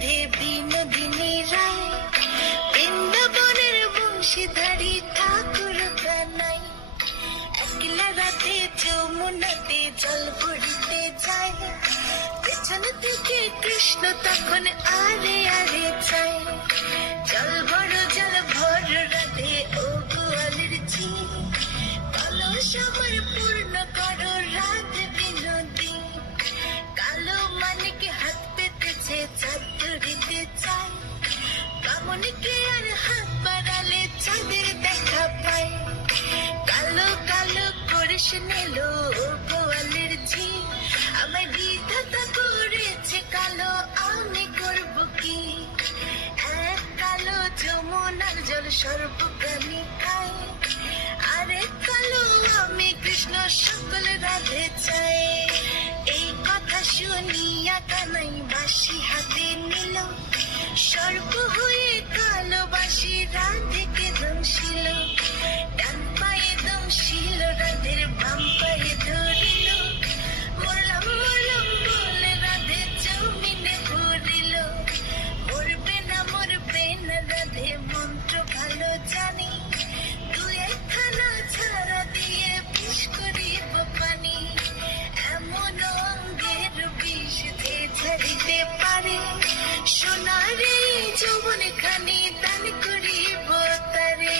রাধে বিনোদিনী রায়, বৃন্দাবনের বংশীধারী ঠাকুর কানাই। একলা রাতে যমুনাতে জল ভরিতে যায়, পেছন থেকে কৃষ্ণ তখন আরে আরে চায়। জল ভর রাধে ও গোয়ালের ঝি, কলস আমার পূর্ণ করো রাধে বিনোদী। কালো মানিকে হাত পেতেছে চাতুরিতে চায়, বামনকে আর হাত বাড়ালে চাঁদের দেখা পায়। কালো কালো করিস নিলো গোয়ালের ঝি, আমায় বিধাতা করেছে কালো, আমি করব কি? এক কালো যমুনার জল সর্বপ্রাণী খায়, আরে কালো আমি কৃষ্ণ সকল রাধে চাই। এই কথা শুনিয়া কানাই বাঁশি হাতে নিল, সর্ব হয়ে কালো বাঁশি রাধেকে দংশিল। ডান পায়ে দংশিল রাধের, বাম পায়ে ধরিল, মরলাম মরলাম বলে রাধে জমিনে ঘুরিল। মরবে না রাধে মন্ত্র ভালো জানি, দু একখানা ছাড়া দিয়ে বিষ করিব পানি। এমন অঙ্গের বিষ যে ছাড়িতে পারে, সোনারে যৌবন খানি দান করিব তারে।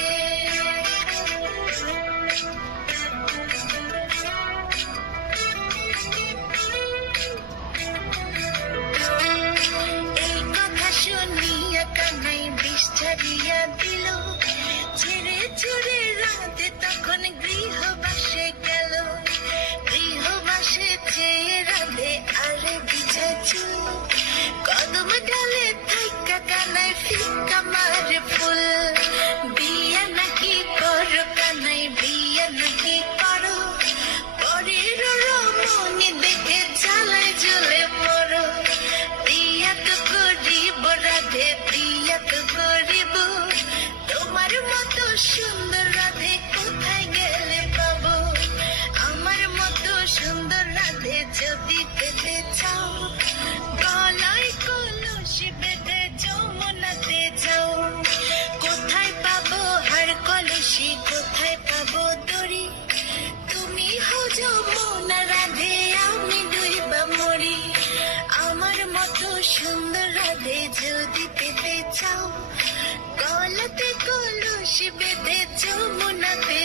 এই কথা শুনিয়া কানাই বিষ ছাড়িয়া দিল, ছেড়ে ছুড়ে রাধে তখন গৃহবাসে গেল। গৃহবাসে চেয়ে রাধে আরে বিছা চুল, কদম ডালে থাইকা কানাই ফিকা মারে ফুল। বিয়া নাকি করো কানাই, বিয়া নাকি করো, পরের রমণী দেখে জ্বালায় জ্বলে মরো। বিয়া তো করিব রাধে, বিয়া তো করিব, তোমার মতো সুন্দর রাধে কোথায় গেলে পাবো? আমার মতো সুন্দর রাধে যদি পেতে চাও, গলায় কলসি বেঁধে যমুনাতে যাও। কোথায় পাবো হার কলসি, কোথায় পাবো দড়ি? তুমি হও যমুনা রাধে, আমি ডুইবা মরি। আমার মতো সুন্দর রাধে যদি পেতে চাও, গলাতে কলসি বেঁধে যমুনাতে